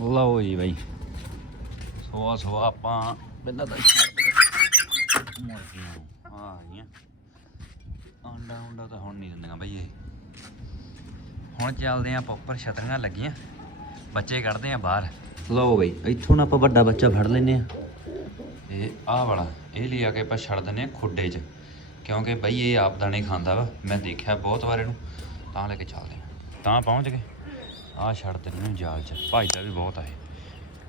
ਲਓ ਜੀ ਬਾਈ। ਸੋਆ ਸੋਆ ਆਪਾਂ ਪਹਿਲਾਂ ਤਾਂ ਮੁਰਗੀਆਂ ਆ ਗਈਆਂ ਆਂਡਾ ਉਂਡਾ ਤਾਂ ਹੁਣ ਨਹੀਂ ਦਿੰਦੀਆਂ ਬਾਈ ਇਹ। ਹੁਣ ਚੱਲਦੇ ਆਂ ਆਪਾਂ ਉੱਪਰ, ਛਤਰੀਆਂ ਲੱਗੀਆਂ। ਬੱਚੇ ਕੱਢਦੇ ਆ ਬਾਹਰ। ਲਓ ਬਾਈ, ਇੱਥੋਂ ਨਾ ਆਪਾਂ ਵੱਡਾ ਬੱਚਾ ਫੜ ਲੈਨੇ ਆ ਇਹ ਆਹ ਵਾਲਾ, ਇਹ ਲਿਆ ਕੇ ਆਪਾਂ ਛੱਡ ਦਿੰਨੇ ਆ ਖੁੱਡੇ 'ਚ। ਕਿਉਂਕਿ ਬਈ ਇਹ ਆਪ ਦਾਣੇ ਖਾਂਦਾ ਵਾ। ਮੈਂ ਦੇਖਿਆ ਬਹੁਤ ਵਾਰ ਇਹਨੂੰ। ਤਾਂ ਲੈ ਕੇ ਚੱਲਦੇ ਆ ਤਾਂ ਪਹੁੰਚ ਗਏ। ਆਹ ਛੱਡ ਦਿੰਦੇ ਨੂੰ ਜਾਲ 'ਚ। ਭਾਈਦਾ ਵੀ ਬਹੁਤ ਆ ਇਹ।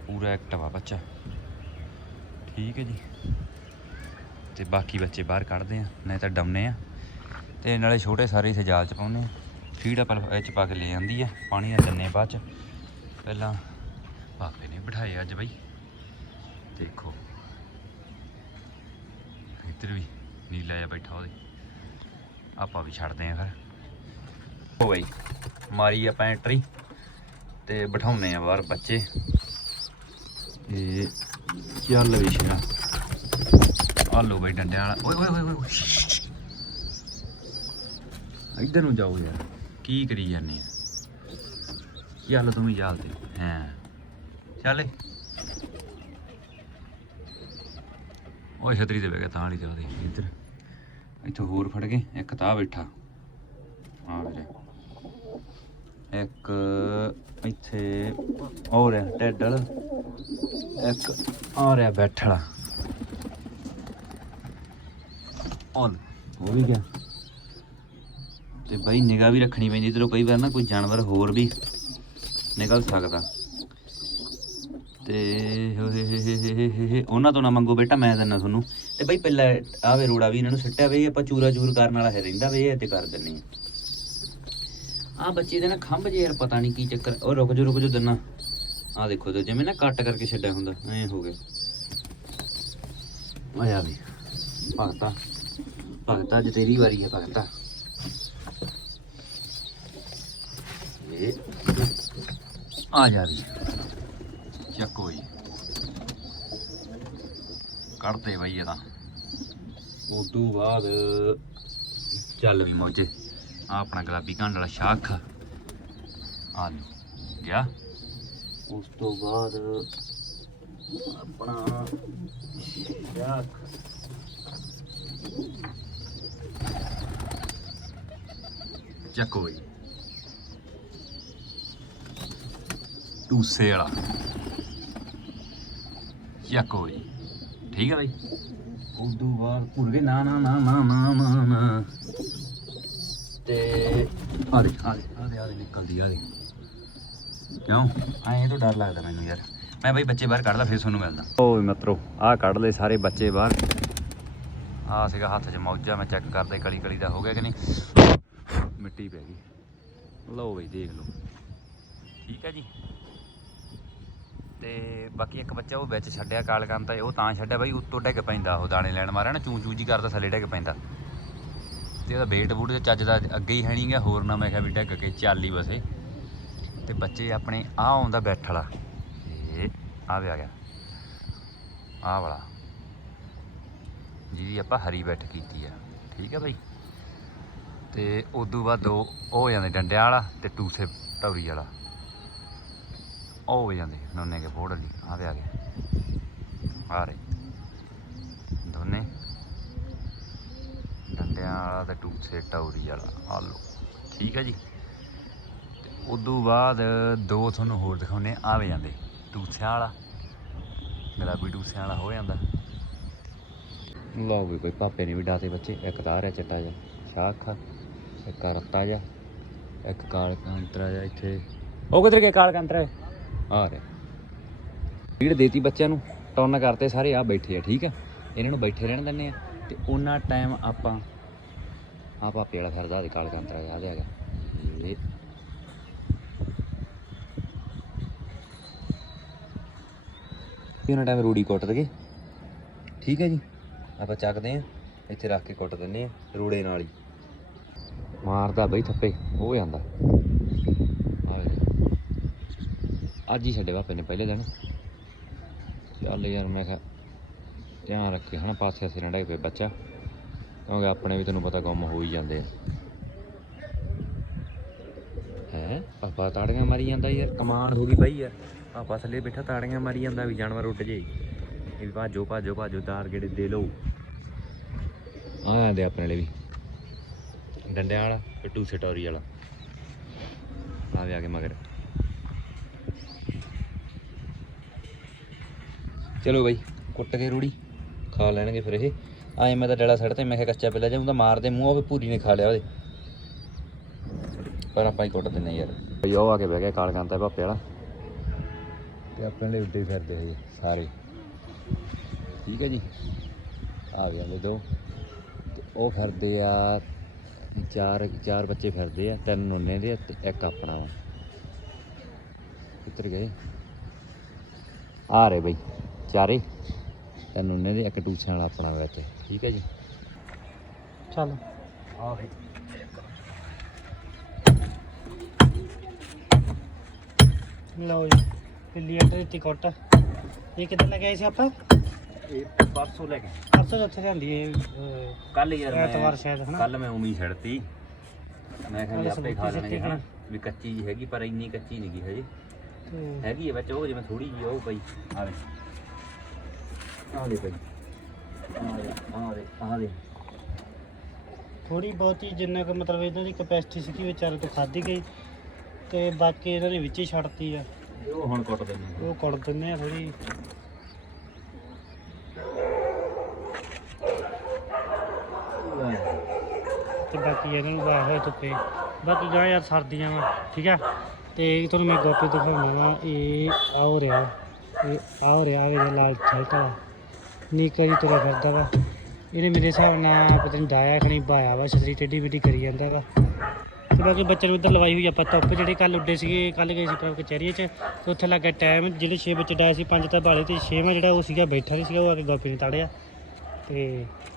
ਪੂਰਾ ਐਕਟਿਵ ਆ ਬੱਚਾ। ਠੀਕ ਹੈ ਜੀ। ਤੇ ਬਾਕੀ ਬੱਚੇ ਬਾਹਰ ਕੱਢਦੇ ਆ, ਨਹੀਂ ਤਾਂ ਡਮਨੇ ਆ। ਤੇ ਨਾਲੇ ਛੋਟੇ ਸਾਰੇ ਇਥੇ ਜਾਲ 'ਚ ਪਾਉਂਦੇ ਆ। ਫੀਡ ਆਪਾਂ ਇਹ 'ਚ ਪਾ ਕੇ ਲੈ ਜਾਂਦੀ ਆ, ਪਾਣੀ ਨਾਲ ਦਿੰਨੇ ਬਾਅਦ 'ਚ। ਪਹਿਲਾਂ ਪਾਪੇ ਨੇ ਬਿਠਾਏ ਅੱਜ ਬਾਈ। ਦੇਖੋ। ਇੱਧਰ ਵੀ ਨੀਲਾ ਜਿਹਾ ਬੈਠਾ ਉਹਦੇ। ਆਪਾਂ ਵੀ ਛੱਡਦੇ ਆ ਫਿਰ। ਹੋ ਬਈ, ਮਾਰੀ ਆਪਾਂ ਐਂਟਰੀ ਤੇ ਬਿਠਾਉਨੇ ਆ ਬਾਹਰ ਬੱਚੇ। ਇਹ ਚੱਲ ਵੀ ਸ਼ੇਰਾ ਆ ਲੋ ਬਈ ਡੰਡਿਆਂ ਵਾਲਾ। ਓਏ ਓਏ ਓਏ ਓਏ ਇੱਧਰ ਨੂੰ ਜਾਓ ਯਾਰ। ਕੀ ਕਰੀ ਜਾਂਦੇ ਆ? ਚੱਲ ਤੂੰ ਵੀ ਜਾਲ ਤੇ ਹਾਂ। ਚੱਲ ਓਏ ਛਤਰੀ ਤੇ ਬਹਿ ਗਿਆ, ਤਾਂ ਵਾਲੀ ਤੇ। ਉਹਦੀ ਇੱਧਰ। ਇੱਥੋਂ ਹੋਰ ਫੜ ਕੇ, ਇੱਕ ਤਾਂ ਬੈਠਾ। ਆ ਵੀਰੇ। ਇੱਕ ਇੱਥੇ ਹੋ ਰਿਹਾ ਟੈਡਲ ਇੱਕ ਆ ਰਿਹਾ ਬੈਠਣਾ। ਔਨ। ਉਹ ਵੀ ਗਿਆ। ਤੇ ਬਾਈ ਨਿਗਾਹ ਵੀ ਰੱਖਣੀ ਪੈਂਦੀ ਤੇ ਕਈ ਵਾਰ ਨਾ ਕੋਈ ਜਾਨਵਰ ਹੋਰ ਵੀ ਨਿਕਲ ਸਕਦਾ। ਤੇ ਉਹਨਾਂ ਤੋਂ ਨਾ ਮੰਗੋ ਬੇਟਾ, ਮੈਂ ਦਿੰਦਾ ਤੁਹਾਨੂੰ। ਤੇ ਬਾਈ ਪਹਿਲਾਂ ਆਵੇ ਰੋੜਾ ਵੀ ਇਹਨਾਂ ਨੂੰ ਸਿੱਟਿਆ ਵੇ, ਆਪਾਂ ਚੂਰਾ ਚੂਰ ਕਰਨ ਵਾਲਾ ਹੈ ਰਹਿੰਦਾ ਵੇ, ਇਹ ਤੇ ਕਰ ਦਿੰਨੇ ਆ। ਆ ਬੱਚੇ ਦੇ ਨਾ ਖੰਭ ਜੇ ਯਾਰ, ਪਤਾ ਨਹੀਂ ਕੀ ਚੱਕਰ। ਉਹ ਰੁਕ ਜੋ ਰੁਕ ਜੋ ਦਿਨਾ। ਆ ਦੇਖੋ ਤੇ, ਜਿਵੇਂ ਨਾ ਕੱਟ ਕਰਕੇ ਛੱਡਿਆ ਹੁੰਦਾ, ਐ ਹੋ ਗਿਆ। ਆਇਆ ਵੀ, ਭਗਤਾ। ਭਗਤਾ, ਅੱਜ ਤੇਰੀ ਵਾਰੀ ਹੈ ਭਗਤਾ। ਆ ਜਾ ਵੀ। ਚੱਕੋ ਜੀ ਕੱਢਦੇ ਬਾਈ ਇਹਦਾ। ਉਸ ਬਾਅਦ ਚੱਲ ਵੀ ਮੌਜੇ। ਆ ਆਪਣਾ ਗੁਲਾਬੀ ਘੰਡ ਵਾਲਾ ਸ਼ਾਖ ਆ ਗਿਆ। ਉਸ ਤੋਂ ਬਾਅਦ ਆਪਣਾ ਸ਼ਾਖ ਚੱਕੋ ਜੀ ਟੂਸੇ ਵਾਲਾ। ਚੱਕੋ ਜੀ ਠੀਕ ਹੈ ਬਾਈ। ਉਦੋਂ ਬਾਅਦ ਭੁੱਲ ਗਏ। ਨਾ ਨਾ ਨਾ ਨਾ ਨਾ ਨਾ। ਤੇ ਆ ਦੇ ਆ ਦੇ ਆ ਦੇ ਆ ਦੇ ਨਿਕਲਦੀ ਆ ਦੇ ਕਿਉਂ? ਐਂ ਤੋਂ ਡਰ ਲੱਗਦਾ ਮੈਨੂੰ ਯਾਰ। ਮੈਂ ਬਾਈ ਬੱਚੇ ਬਾਹਰ ਕੱਢਦਾ ਫਿਰ ਤੁਹਾਨੂੰ ਮਿਲਦਾ। ਓਏ ਮਿੱਤਰੋ, ਆਹ ਕੱਢ ਲਏ ਸਾਰੇ ਬੱਚੇ ਬਾਹਰ। ਆ ਸੀਗਾ ਹੱਥ 'ਚ ਮੌਜਾ, ਮੈਂ ਚੈੱਕ ਕਰਦਾ ਕਲੀ ਕਲੀ ਦਾ ਹੋ ਗਿਆ ਕਿ ਨਹੀਂ। ਮਿੱਟੀ ਪੈ ਗਈ। ਲਓ ਬਈ, ਦੇਖ ਲਓ। ਠੀਕ ਹੈ ਜੀ। ਤੇ ਬਾਕੀ ਇੱਕ ਬੱਚਾ ਉਹ ਵਿੱਚ ਛੱਡਿਆ ਕਾਲਕੰਤਾ ਉਹ ਤਾਂ ਛੱਡਿਆ ਬਈ, ਉੱਤੋਂ ਡਿੱਗ ਪੈਂਦਾ ਉਹ ਦਾਣੇ ਲੈਣ ਮਾਰਿਆ ਨਾ ਚੂੰ ਚੂੰ ਜੀ ਕਰਦਾ, ਥੱਲੇ ਡਿੱਗ ਪੈਂਦਾ। ਤੇ ਉਹਦਾ ਵੇਟ ਬੂਟ ਤੇ ਚੱਜ ਦਾ ਅੱਗੇ ਹੀ ਹੈਣੀਗਾ ਹੋਰ ਨਾ ਮੈਂ ਕਿਹਾ ਵੀ ਡਿੱਗ ਕੇ ਚੱਲ ਹੀ ਬਸੇ ਤੇ ਬੱਚੇ ਆਪਣੇ ਆ ਆਉਂਦਾ ਬੈਠ ਵਾਲਾ। ਇਹ ਆ ਵੀ ਆ ਗਿਆ। ਆ ਵਾਲਾ। ਜਿਹਦੀ ਆਪਾਂ ਹਰੀ ਬੈਠ ਕੀਤੀ ਆ। ਠੀਕ ਆ ਬਾਈ? ਤੇ ਉਦੋਂ ਬਾਅਦ ਦੋ ਉਹ ਹੋ ਜਾਂਦੇ ਡੰਡਿਆਂ ਵਾਲਾ ਤੇ ਟੂਸੇ ਟੌਰੀ ਵਾਲਾ। ਉਹ ਹੋ ਜਾਂਦੇ ਨੋਨੇ ਕੇ ਫੋੜ ਲਈ ਆ ਦੇ ਆ ਗਏ। ਆ ਰਹੇ। ਦੋਨੇ। ਡੰਡਿਆਂ ਵਾਲਾ ਤੇ ਟੂਸੇ ਟੌਰੀ ਵਾਲਾ ਆ ਲਓ। ਠੀਕ ਹੈ ਜੀ? ਤੇ ਉਦੋਂ ਬਾਅਦ ਦੋ ਤੁਹਾਨੂੰ ਹੋਰ ਦਿਖਾਉਨੇ ਆਵੇ ਜਾਂਦੇ ਟੂਸਿਆਂ ਵਾਲਾ। ਗੁਲਾਬੀ ਟੂਸਿਆਂ ਵਾਲਾ ਹੋ ਜਾਂਦਾ। ਲਓ ਵੀ ਕੋਈ ਪਾਪੇ ਨੇ ਵੀ ਡਾਤੇ ਬੱਚੇ। ਇੱਕ ਤਾਂ ਆ ਚਿੱਟਾ ਜਿਹਾ ਸ਼ਾਖ ਇੱਕ ਆਹ ਜਿਹਾ, ਇੱਕ ਕਾਲ ਕੰਤਰਾ ਜਿਹਾ ਇੱਥੇ। ਉਹ ਕਿੱਧਰ ਗਿਆ ਕਾਲ ਕੰਤਰਾ? ਆ ਰਿਹਾ। ਫੀਡ ਦੇਤੀ ਬੱਚਿਆਂ ਨੂੰ ਟੌਨ ਕਰਤੇ ਸਾਰੇ ਆ ਬੈਠੇ ਆ, ਠੀਕ ਆ? ਇਹਨਾਂ ਨੂੰ ਬੈਠੇ ਰਹਿਣ ਦਿੰਦੇ ਆ। ਤੇ ਉਹਨਾਂ ਟਾਈਮ ਆਪਾਂ ਆ ਪਾਪੇ ਵਾਲਾ ਫਿਰਦਾ ਦੇ ਕਾਲ ਕੰਤਰਾ ਜਿਹਾ ਆ ਗਿਆ। ਇਹ ਇਹਨਾਂ ਟਾਈਮ ਰੂੜੀ ਕੁੱਟ ਦਗੇ ਠੀਕ ਹੈ ਜੀ। ਆਪਾਂ ਚੱਕਦੇ ਆ ਇੱਥੇ ਰੱਖ ਕੇ ਕੁੱਟ ਦਿੰਨੇ ਆ ਰੂੜੇ ਨਾਲ ਹੀ। ਮਾਰਦਾ ਬਈ ਥੱਪੇ, ਉਹ ਜਾਂਦਾ। ਅੱਜ ਹੀ ਛੱਡੇ ਬਾਪੇ ਨੇ ਪਹਿਲੇ ਦਿਨ। ਚੱਲ ਯਾਰ ਮੈਂ ਕਿਹਾ ਧਿਆਨ ਰੱਖੇ, ਹਨਾ ਪਾਸੇ ਅਸੀਂ ਰੰਡਾ ਪਏ ਬੱਚਾ। ਕਿਉਂਕਿ ਆਪਣੇ ਵੀ ਤੈਨੂੰ ਪਤਾ ਗੁੰਮ ਹੋ ਹੀ ਜਾਂਦੇ ਆ। ਹੈ? ਪਾਪਾ ਤਾੜੀਆਂ ਮਾਰੀ ਜਾਂਦਾ ਯਾਰ। ਕਮਾਲ ਹੋ ਗਈ ਬਾਈ ਯਾਰ। ਪਾਪਾ ਥੱਲੇ ਬੈਠਾ ਤਾੜੀਆਂ ਮਾਰੀ ਜਾਂਦਾ ਵੀ ਜਾਨਵਰ ਉੱਡ ਜੇ। ਇਹ ਵੀ ਭਾਜੋ ਭਾਜੋ ਭਾਜੋ ਦਾਰ ਗੇੜੇ ਦੇ ਲਓ। ਆ ਆਂਦੇ ਆਪਣੇ ਲਈ ਵੀ। ਡੰਡਿਆਂ ਵਾਲਾ ਟੂ ਸਟੋਰੀ ਵਾਲਾ। ਆ ਵੀ ਆ ਕੇ ਮਗਰ। ਚਲੋ ਬਈ ਕੁੱਟ ਕੇ ਰੂੜੀ। ਖਾ ਲੈਣਗੇ ਫਿਰ ਇਹ। ਆਏ ਮੈਂ ਤਾਂ ਡੜਾ ਸੜ ਤੇ ਮੈਂ ਕਿਹਾ ਕੱਚਾ ਪਿਲਾ ਜਾਊਂ ਤਾਂ ਮਾਰਦੇ ਮੂੰਹ ਉਹ ਪੂਰੀ ਨੇ ਖਾ ਲਿਆ ਉਹਦੇ। ਪਰ ਆਪਾਂ ਹੀ ਕੁੱਟ ਦਿੰਨੇ ਯਾਰ। ਬਈ ਉਹ ਆ ਕੇ ਬਹਿ ਗਿਆ ਕਾਲ ਕਾਂਤਾ ਭਾਪੇ ਵਾਲਾ। ਤੇ ਆਪਣੇ ਲਈ ਉੱਡੇ ਫਿਰਦੇ ਹੈਗੇ ਸਾਰੇ। ਠੀਕ ਹੈ ਜੀ। ਆ ਗਿਆ ਦੋ। ਤੇ ਉਹ ਫਿਰਦੇ ਆ ਚਾਰ ਚਾਰ ਬੱਚੇ ਫਿਰਦੇ ਆ ਤਿੰਨ ਨੁੰਨੇ ਦੇ ਤੇ ਇੱਕ ਆਪਣਾ ਵਾ। ਕਿੱਧਰ ਗਏ। ਆ ਰਹੇ ਬਈ ਚਾਰੇ। ਤਿੰਨ ਨੁੰਨੇ ਦੇ ਇੱਕ ਟੂਸਿਆਂ ਵਾਲਾ ਆਪਣਾ ਵਿੱਚ ਠੀਕ ਹੈ ਜੀ। ਚੱਲ। ਆ ਬਈ ਲਓ ਜੀ ਪਿੱਲੀ ਅੰਦਰ ਦਿੱਤੀ ਕੁੱਟ। ਇਹ ਕਿੱਦਾਂ ਲਗਾਈ ਸੀ ਆਪਾਂ? ਇਹ ਪਰਸੋਂ ਲੈ ਕੇ ਪਰਸੋਂ ਉੱਥੇ ਜਾਂਦੀ ਇਹ ਅਹ, ਕੱਲ ਯਾਰ ਐਤਵਾਰ ਸ਼ਾਇਦ ਹਨਾ? ਕੱਲ ਮੈਂ ਉਮੀ ਛੱਡਤੀ। ਮੈਂ ਕਿਹਾ ਵੀ ਆਪੇ ਖਾ ਲੈਣਗੇ ਹਨਾ? ਵੀ ਕੱਚੀ ਜੀ ਹੈਗੀ ਪਰ ਇੰਨੀ ਕੱਚੀ ਨਹੀਂ ਗੀ ਹਜੇ। ਹੈਗੀ ਹੈ ਵਿੱਚ ਉਹ ਜਿਵੇਂ ਥੋੜੀ ਜੀ ਉਹ ਪਈ। ਆ ਦੇ ਆ ਦੇ ਪਈ। ਦੇ ਦੇ ਦੇ ਥੋੜੀ ਬਹੁਤੀ ਜਿੰਨਾ ਕੁ ਮਤਲਬ ਇਹਨਾਂ ਦੀ ਕਪੈਸਿਟੀ ਸੀ ਵਿਚਾਰੇ ਤੋਂ ਖਾਧੀ ਗਈ ਤੇ ਬਾਕੀ ਇਹਨਾਂ ਨੇ ਵਿੱਚ ਹੀ ਛੱਡਤੀ ਆ। ਉਹ ਹੁਣ ਕੁੱਟ ਦਿੰਦੇ ਉਹ ਕੁੱਟ ਦਿੰਦੇ ਆ ਥੋੜੀ ਤੇ ਬਾਕੀ ਇਹਨਾਂ ਨੂੰ ਵਾਹ ਹੋਏ ਧੁੱਪੇ। ਬਾਕੀ ਗਾਂ ਯਾਰ ਸਰਦੀਆਂ ਵਾ ਠੀਕ ਆ? ਤੇ ਤੁਹਾਨੂੰ ਮੈਂ ਗੋਪੀ ਦਿਖਾਉਣਾ ਵਾ ਇਹ ਆਉ ਰਿਹਾ ਇਹ ਆਉ ਰਿਹਾ ਵੇ ਲਾਲ ਛਲਟਾ ਨੀਕਾ ਜੀ ਤੁਰਿਆ ਫਿਰਦਾ ਵਾ। ਇਹਨੇ ਮੇਰੇ ਹਿਸਾਬ ਨਾਲ ਪਤਾ ਨਹੀਂ ਡਾਇਆ ਖਣੀ ਬਾਇਆ ਵਾ ਛਤਰੀ ਟੇਢੀ ਮੇਢੀ ਕਰੀ ਜਾਂਦਾ ਵਾ। ਤੇ ਬਾਕੀ ਬੱਚੇ ਨੂੰ ਇੱਧਰ ਲਵਾਈ ਹੋਈ ਆਪਾਂ ਧੁੱਪ ਜਿਹੜੇ ਕੱਲ ਉੱਡੇ ਸੀਗੇ ਕੱਲ ਗਏ ਸੀ ਪ੍ਰਭ ਕਚਹਿਰੀ 'ਚ ਤੇ ਉੱਥੇ ਲੱਗਾ ਟਾਈਮ ਜਿਹੜੇ 6 ਬੱਚੇ ਡਾਏ ਸੀ ਪੰਜ ਤਾਂ ਬਾਲੇ ਤੇ 6ਵਾਂ ਜਿਹੜਾ ਉਹ ਸੀਗਾ ਬੈਠਾ ਨਹੀਂ ਸੀਗਾ ਉਹ ਆ ਕੇ ਗੋਪੀ ਨੇ ਤਾੜਿਆ। ਤੇ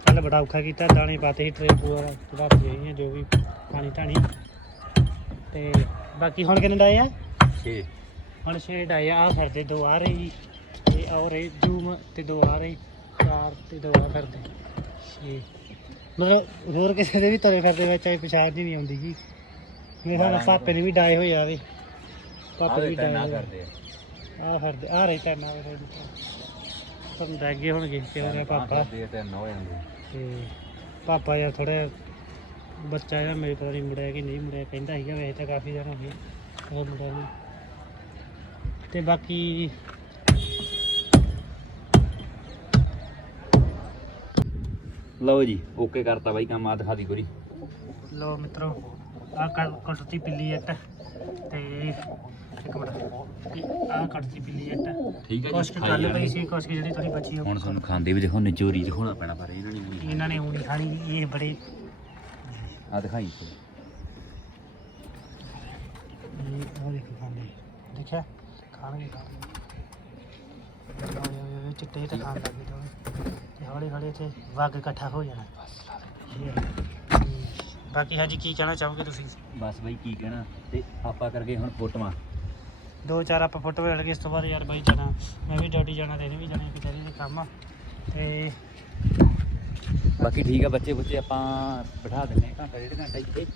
ਕੱਲ ਬੜਾ ਔਖਾ ਕੀਤਾ ਦਾਣੇ ਪਾਤੇ ਸੀ ਟਰੇ ਪੂਰਾ ਰਾਤੀ ਆਈਆਂ ਜੋ ਵੀ ਪਾਣੀ ਧਾਣੀ। ਤੇ ਬਾਕੀ ਹੁਣ ਕਿੰਨੇ ਡਾਏ ਆ? 6 ਹੁਣ ਛੇ ਡਾਏ ਆ ਆਹ ਫਿਰਦੇ ਦੋ ਆ ਰਹੀ ਤੇ ਆ ਰਹੇ ਜੂਮ ਤੇ ਦੋ ਆ ਰਹੀ। ਚਾਰ ਤੇ ਦੋ ਆ ਫਿਰਦੇ ਛੇ। ਮਤਲਬ ਹੋਰ ਕਿਸੇ ਦੇ ਵੀ ਤੁਰੇ ਫਿਰਦੇ ਵਿੱਚ ਆਈ ਪਛਾਣ ਜੀ ਨਹੀਂ ਆਉਂਦੀ ਜੀ। ਮੇਰੇ ਨਾਲ ਪਾਪੇ ਨੇ ਵੀ ਡਾਏ ਹੋਏ ਆ ਵੇ। ਪਾਪੇ ਵੀ ਡਾਏ ਕਰਦੇ ਆ। ਫਿਰਦੇ ਆ ਰਹੇ ਤਾਂ ਨਾ ਵੇ ਤੁਹਾਨੂੰ ਡੈ ਗਏ ਹੋਣਗੇ ਰਿਹਾ ਪਾਪਾ। ਆ ਤੇ ਨੌ ਜਾਂਦੇ ਤੇ ਪਾਪਾ ਯਾਰ ਥੋੜਾ ਬੱਚਾ ਇਹਦਾ ਮੇਰੇ ਪਤਾ ਨਹੀਂ ਮੁੜਿਆ ਕਿ ਨਹੀਂ ਮੁੜਿਆ ਕਹਿੰਦਾ ਸੀਗਾ ਵੈਸੇ ਤਾਂ ਕਾਫੀ ਦਿਨ ਹੋ ਗਏ। ਉਹ ਮੁੜਿਆ ਨਹੀਂ ਤੇ ਬਾਕੀ ਲਓ ਜੀ ਓਕੇ ਕਰਤਾ ਬਾਈ ਕੰਮ ਆ ਦਿਖਾ ਦੀ ਗੋਰੀ ਲੋ ਮਿੱਤਰੋ ਆ ਕੱਟਤੀ ਪਿੱਲੀ ਇੱਟ ਤੇ ਇੱਕ ਮਿੰਟ ਆ ਕੱਟਤੀ ਪਿੱਲੀ ਇੱਟ। ਠੀਕ ਹੈ ਜੀ ਕੁ ਖਾਈ ਕੱਲ ਜਾਣਗੇ। ਪਈ ਸੀ ਕੁਛ ਕੁ ਜਿਹੜੀ ਥੋੜੀ ਬਚੀ ਉਹ ਹੁਣ ਤੁਹਾਨੂੰ ਖਾਂਦੇ ਵੀ ਦੇਖੋ ਨਿਚੋਰੀ ਦਿਖਾਉਣਾ ਪੈਣਾ ਪਰ ਇਹਨਾਂ ਨੇ ਇਹਨਾਂ ਨੇ ਊਣੀ ਖਾਣੀ ਇਹ ਬੜੇ ਆ ਦਿਖਾਈ ਇਹ ਉਹ ਦੇਖੋ ਖਾਂਦੇ। ਦੇਖਿਆ? ਖਾਣਗੇ ਖਾਣਗੇ। ਚਿੱਟੇ ਤੇ ਖਾਣ ਲੱਗ ਗਏ ਦੋਵੇਂ। ਤੇ ਹੌਲੀ ਹੌਲੀ ਇੱਥੇ ਵਗ ਇਕੱਠਾ ਹੋ ਜਾਣਾ। ਬਾਕੀ ਹਾਂਜੀ ਕੀ ਕਹਿਣਾ ਚਾਹੋਗੇ ਤੁਸੀਂ? ਬਸ ਬਾਈ ਕੀ ਕਹਿਣਾ? ਤੇ ਆਪਾਂ ਕਰਕੇ ਹੁਣ ਫੋਟੋਆਂ। ਦੋ ਚਾਰ ਆਪਾਂ ਫੋਟੋ ਲੈ ਲਗੇ ਇਸ ਤੋਂ ਬਾਅਦ ਯਾਰ ਬਾਈ ਜਾਣਾ। ਮੈਂ ਵੀ ਡਿਊਟੀ ਜਾਣਾ ਤੇ ਇਹਨੇ ਵੀ ਜਾਣਾ ਕਚਹਿਰੀ ਦੇ ਕੰਮ ਆ। ਤੇ ਬਾਕੀ ਠੀਕ ਆ ਬੱਚੇ ਬੁੱਚੇ ਆਪਾਂ ਬਿਠਾ ਦਿੰਨੇ ਆ ਘੰਟਾ ਡੇਢ ਘੰਟਾ ਇੱਥੇ।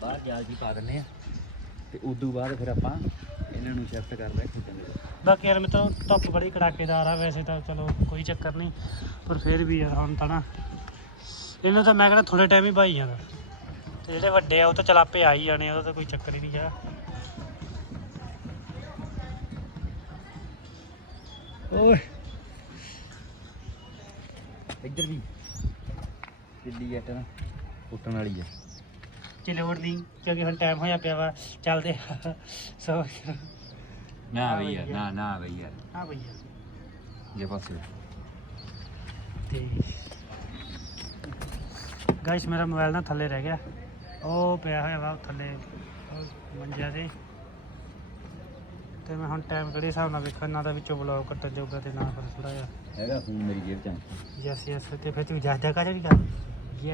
ਬਾਹਰ ਜਾਲ ਜੀ ਪਾ ਦਿੰਨੇ ਆ ਤੇ ਉਦੋਂ ਬਾਅਦ ਫਿਰ ਆਪਾਂ ਇਹਨਾਂ ਨੂੰ ਸ਼ਿਫਟ ਕਰ ਲੈ ਖੇਡਾਂਗੇ ਬਾਕੀ ਯਾਰ ਮੇਰੇ ਧੁੱਪ ਬੜੀ ਕੜਾਕੇਦਾਰ ਆ ਵੈਸੇ ਤਾਂ ਚਲੋ ਕੋਈ ਚੱਕਰ ਨਹੀਂ ਪਰ ਫਿਰ ਵੀ ਯਾਰ ਹੁਣ ਤਾਂ ਨਾ ਇਹਨੂੰ ਤਾਂ ਮੈਂ ਕਹਿੰਦਾ ਥੋੜੇ ਟਾਈਮ ਹੀ ਭਾਈ ਜਾਣਾ। ਤੇ ਜਿਹੜੇ ਵੱਡੇ ਆ ਉਹ ਤਾਂ ਚਲ ਆਪੇ ਆ ਹੀ ਜਾਣੇ ਉਹਦਾ ਤਾਂ ਕੋਈ ਚੱਕਰ ਹੀ ਨਹੀਂ ਹੈਗਾ ਓਏ। ਇੱਧਰ ਵੀ। ਦਿੱਲੀ ਜੱਟ ਨਾ ਕੁੱਟਣ ਵਾਲੀ ਆ। ਚਲੋੜ ਦੀ ਕਿਉਂਕਿ ਹੁਣ ਟਾਈਮ ਹੋਇਆ ਪਿਆ ਵਾ ਚੱਲਦੇ। ਸੋ ਨਾ ਯਾਰ ਨਾ ਨਾ ਯਾਰ ਹਾਂ ਭਈਆ ਜੇ ਪਾਸੇ ਤੇ ਗਾਇਸ ਮੇਰਾ ਮੋਬਾਈਲ ਨਾ ਥੱਲੇ ਰਹਿ ਗਿਆ। ਉਹ ਪਿਆ ਹੋਇਆ ਵਾ ਥੱਲੇ ਮੰਜਿਆ ਤੇ। ਤੇ ਮੈਂ ਹੁਣ ਟਾਈਮ ਕਿਹੜੇ ਹਿਸਾਬ ਨਾਲ ਵੇਖਣ ਨਾ ਤਾਂ ਵਿੱਚੋਂ ਬਲੌਗ ਕੱਟਣ ਜੋਗਾ ਤੇ ਨਾ ਫਿਰ ਥੋੜਾ ਜਿਹਾ। ਹੈਗਾ ਫੋਨ ਮੇਰੀ ਜੇਬ ਚ ਆ। ਯੈਸ ਯੈਸ ਤੇ ਫਿਰ ਤੂੰ ਜਾ ਜਾ ਕਾ ਜਿਹੜੀ ਗੱਲ। ਯਾ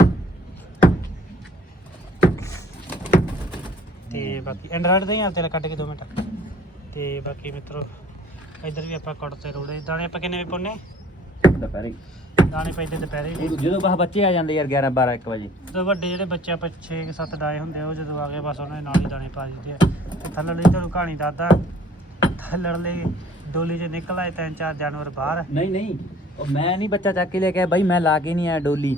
ਤੇ ਬਾਕੀ ਐਂਡਰਾਇਡ ਦੇ ਹੀ ਹਾਲ ਤੇਲ ਕੱਢ ਕੇ 2 ਮਿੰਟ। ਤੇ ਬਾਕੀ ਮਿੱਤਰੋ ਇੱਧਰ ਵੀ ਆਪਾਂ ਤੇ ਰੋੜੇ ਦਾਣੇ ਆਪਾਂ ਕਿੰਨੇ ਵੇ ਪਾਉਨੇ ਦੁਪਹਿਰੇ ਦਾਣੇ ਪੈਂਦੇ ਦੁਪਹਿਰੇ ਜਦੋਂ ਬਾਹ ਬੱਚੇ ਆ ਜਾਂਦੇ ਯਾਰ 11 12 1 ਵਜੇ। ਤੇ ਵੱਡੇ ਜਿਹੜੇ ਬੱਚੇ ਆਪਾਂ 6 7 ਡਾਏ ਹੁੰਦੇ ਆ ਉਹ ਜਦੋਂ ਆ ਗਏ ਬਸ ਉਹਨਾਂ ਦੇ ਨਾਲ ਹੀ ਦਾਣੇ ਪਾ ਦਿੰਦੇ ਆ। ਤੇ ਥੱਲੇ ਲਈ ਤੁਹਾਨੂੰ ਕਹਾਣੀ ਦੱਸਦਾ। ਥੱਲੜ ਲੈ ਡੋਲੀ 'ਚ ਨਿਕਲ ਆਏ ਤਿੰਨ ਚਾਰ ਜਾਨਵਰ ਬਾਹਰ। ਨਹੀਂ ਨਹੀਂ ਉਹ ਮੈਂ ਨਹੀਂ ਬੱਚਾ ਚੱਕ ਕੇ ਲੈ ਕੇ ਆਇਆ। ਬਾਈ ਮੈਂ ਲਾ ਕੇ ਨਹੀਂ ਆਇਆ ਡੋਲੀ।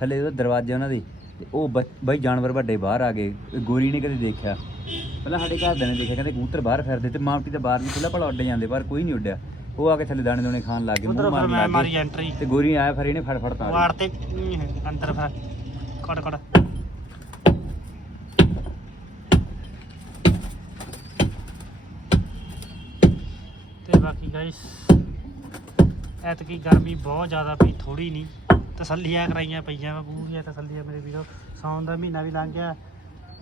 ਥੱਲੇ ਉਹ ਦਰਵਾਜ਼ੇ ਉਹਨਾਂ ਦੇ। ਤੇ ਉਹ ਬੱਚ- ਬਾਈ ਜਾਨਵਰ ਵੱਡੇ ਬਾਹਰ ਆ ਗਏ। ਗੋਰੀ ਨੇ ਕਦੇ ਦੇਖਿਆ। ਪਹਿਲਾਂ ਸਾਡੇ ਘਰ ਦੇ ਨੇ ਦੇਖਿਆ ਕਹਿੰਦੇ ਕਬੂਤਰ ਬਾਹਰ ਫਿਰਦੇ ਤੇ ਮਾਪਟੀ ਤੇ ਬਾਹਰ ਵੀ ਖੁੱਲਾ ਭਲਾ ਉੱਡ ਜਾਂਦੇ ਪਰ ਕੋਈ ਨਹੀਂ ਉੱਡਿਆ। ਉਹ ਆ ਕੇ ਥੱਲੇ ਦਾਣੇ ਦੋਣੇ ਖਾਣ ਲੱਗ ਗਏ ਉਧਰ ਮੂੰਹ ਫਿਰ ਮਾਰਨ ਮੈਂ ਲੱਗ ਮਾਰੀ ਐਂਟਰੀ ਤੇ ਗੋਰੀ ਆਇਆ ਫਿਰ ਇਹਨੇ ਫੜ ਫੜ ਤਾਰ ਵਾੜ ਤੇ ਅੰਦਰ ਫਿਰ। ਕੜ ਕੜ। ਤੇ ਬਾਕੀ ਗਾਇਸ ਐਤਕੀ ਗਰਮੀ ਬਹੁਤ ਜ਼ਿਆਦਾ ਪਈ ਥੋੜੀ ਨਹੀਂ। ਤਸੱਲੀਆਂ ਕਰਾਈਆਂ ਪਈਆਂ ਵਾ ਪੂਰੀਆਂ ਤਸੱਲੀਆਂ ਮੇਰੇ ਵੀਰੋ। ਸਾਉਣ ਦਾ ਮਹੀਨਾ ਵੀ ਲੰਘ ਗਿਆ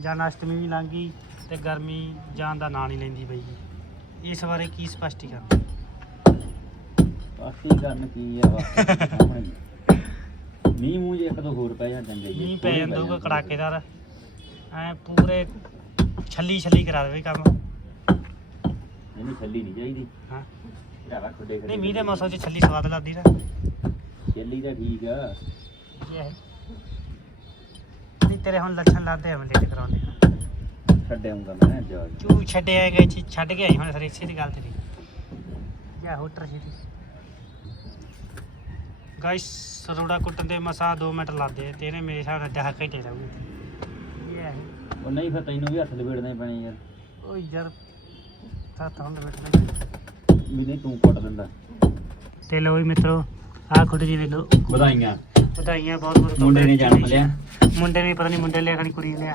ਜਨ ਅਸ਼ਟਮੀ ਵੀ ਲੰਘ ਗਈ। ਤੇ ਗਰਮੀ ਜਾਣ ਦਾ ਨਾਂ ਨਹੀਂ ਲੈਂਦੀ ਪਈ ਜੀ। ਇਸ ਬਾਰੇ ਕੀ ਸਪਸ਼ਟੀਕਰਨ? ਬਾਕੀ ਕਰਨ ਕੀ ਆ ਸਾਹਮਣੇ ਮੀਂਹ ਮੂੰਹ ਜੇ ਇੱਕ ਦੋ ਹੋਰ ਪੈ ਜਾਂ ਚੰਗੇ ਜਿਹੇ। ਮੀਂਹ ਪੈ ਜਾਂਦਾ ਹੋਊਗਾ ਜਾਂਦੇ। ਕੜਾਕੇਦਾਰ। ਐ ਪੂਰੇ ਛੱਲੀ ਛੱਲੀ ਕਰਾ ਦੇਵੇ ਕੰਮ। ਇਹਨੂੰ ਛੱਲੀ ਨਹੀਂ ਚਾਹੀਦੀ। ਹਾਂ। ਭਰਾਵਾ ਖੁੱਡੇ ਨਹੀਂ ਮੀਂਹ ਦੇ ਮੌਸਮ 'ਚ ਛੱਲੀ ਸਵਾਦ ਲੱਗਦੀ ਨਾ। ਛੱਲੀ ਤਾਂ ਠੀਕ ਆ। ਇਹ ਨਹੀਂ ਤੇਰੇ ਹੁਣ ਲੱਛਣ ਲੱਗਦੇ ਆ ਮੈਂ ਲੇਟ ਕਰਾਉਂਦੇ ਆ। ਮੈਂ ਜਾ ਤੂੰ ਛੱਡਿਆ ਛ- ਛੱਡ ਕੇ ਆਈ ਹੁਣ ਸਰ ਇਸੇ ਦੀ ਗੱਲ ਤੇਰੀ ਜਾ ਹੋਟਰ ਸੀ ਗਾਇਸ ਸਰੋੜਾ ਕੁੱਟਣ ਦੇ ਮਸਾ 2 ਮਿੰਟ ਲਾਦੇ ਤੇ ਇਹਨੇ ਮੇਰੇ ਹਿਸਾਬ ਨਾਲ 10 ਘੰਟੇ ਇਹ ਉਹ ਨਹੀਂ ਫਿਰ ਤੈਨੂੰ ਵੀ ਹੱਥ ਲਪੇੜਨੇ ਪੈਣੇ ਯਾਰ ਓ ਯਾਰ ਸਾਥ ਹੁਣ ਬੈਠਣਾ ਵੀ ਨਹੀਂ ਤੂੰ ਕੁੱਟ ਦਿੰਦਾ। ਤੇ ਲੋ ਵੀ ਮਿੱਤਰੋ ਆਹ ਖੁੱਡ ਜੀ ਵੇਖ ਲਓ। ਵਧਾਈਆਂ। ਵਧਾਈਆਂ ਬਹੁਤ ਬਹੁਤ ਮੁੰਡੇ ਨੇ ਜਨਮ ਲਿਆ। ਮੁੰਡੇ ਨੇ ਪਤਾ ਨਹੀਂ ਮੁੰਡੇ ਲਿਆ ਖਣੀ ਕੁੜੀ ਨੇ ਲਿਆ।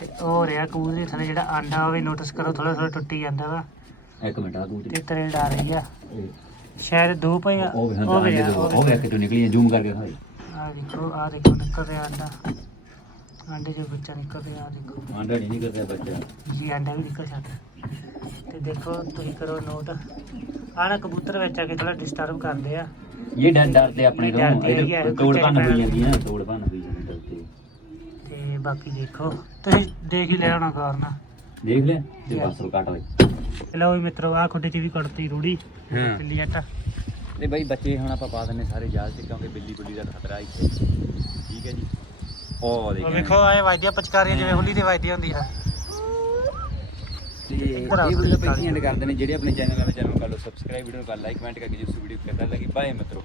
ਤੇ ਉਹ ਰਿਹਾ ਕਬੂਤਰ ਦੇ ਥੱਲੇ ਜਿਹੜਾ ਆਂਡਾ ਉਹ ਵੀ ਨੋਟਿਸ ਕਰੋ ਥੋੜਾ ਥੋੜਾ ਟੁੱਟੀ ਜਾਂਦਾ ਵਾ। ਇੱਕ ਮਿੰਟ ਆ ਤੂੰ ਤੇ ਤਰੇਲ ਆ ਰਹੀ ਆ। ਸ਼ਾਇਦ ਦੋ ਪਏ ਆ ਉਹ ਵੀ ਰਿਹਾ, ਉਹ ਵੇਖ ਕੇ ਨਿਕਲੀ ਜ਼ੂਮ ਕਰਕੇ ਆ ਦੇਖੋ ਆ ਦੇਖੋ ਨਿਕਲ ਰਿਹਾ ਆਂਡਾ ਆਂਡੇ ਦੇ ਬੱਚਾ ਨਿਕਲ ਰਿਹਾ ਆ ਦੇਖੋ। ਆਂਡਾ ਨਹੀਂ ਨਿਕਲਦਾ ਬੱਚਾ। ਜੀ ਆਂਡਾ ਵੀ ਨਿਕਲ ਸਕਦਾ ਤੇ ਦੇਖੋ ਤੁਸੀਂ ਕਰੋ ਨੋਟ ਆਹ ਨਾ ਕਬੂਤਰ ਵਿੱਚ ਆ ਕੇ ਥੋੜਾ ਡਿਸਟਰਬ ਕਰਦੇ ਆ। ਇਹ ਡਰ ਡਰਦੇ ਆਪਣੇ ਤੋਂ ਇਹ ਡਰਦੇ ਹੈਗੇ ਆ, ਇਧਰ ਤੋੜ ਕੁੱਤੇ ਭੰਨ ਹੋਈ ਜਾਂਦੀ ਹੈ ਤੋੜ ਭੰਨ ਹੋਈ ਜਾਂਦੀ ਡਰਦੇ ਤੇ ਬਾਕੀ ਦੇਖੋ। ਤੁਸੀਂ ਦੇਖ ਹੀ ਲਿਆ ਹੋਣਾ ਗੌਰ ਨਾਲ ਦੇਖ ਲੈ ਤੇ ਬਸ ਕੱਟ ਓਏ ਲਓ ਵੀ ਮਿੱਤਰੋ ਆ ਖੁੱਡੇ 'ਚ ਵੀ ਕੱਢਤੀ ਰੂੜੀ ਹਾਂ। ਪਿੱਲੀ ਆਟਾ ਤੇ ਬਈ ਬੱਚੇ ਹੁਣ ਆਪਾਂ ਪਾ ਦਿੰਨੇ ਸਾਰੇ ਜਾਲ ਤੇ ਕਿਉਂਕਿ ਬਿੱਲੀ ਬੁੱਲੀ ਦਾ ਖਤਰਾ ਇੱਥੇ ਠੀਕ ਹੈ ਜੀ। ਉਹ ਦੇਖ। ਵੇਖੋ ਆਏ ਵਾਜਦੀਆਂ ਪਚਕਾਰੀਆਂ ਜਿਵੇਂ ਹੋਲੀ ਦੇ ਵਾਜਦੀਆਂ ਹੁੰਦੀਆਂ। ਤੇ ਇੱਧਰ ਆ ਇਹ ਵੀਡੀਓ ਇੱਥੇ ਐਂਡ ਕਰਦੇ ਨੇ। ਜਿਹੜੇ ਆਪਣੇ ਚੈਨਲ ਨਾਲ ਚੈਨਲ ਨੂੰ ਕਰ ਲਓ ਸਬਸਕ੍ਰਾਈਬ ਵੀਡੀਓ ਨੂੰ ਕਰ ਲਾਈਕ ਕਮੈਂਟ ਕਰਕੇ ਜਿਸ ਵੀਡੀਓ ਕਿੱਦਾਂ ਲੱਗੀ ਬਾਏ ਮਿੱਤਰੋ।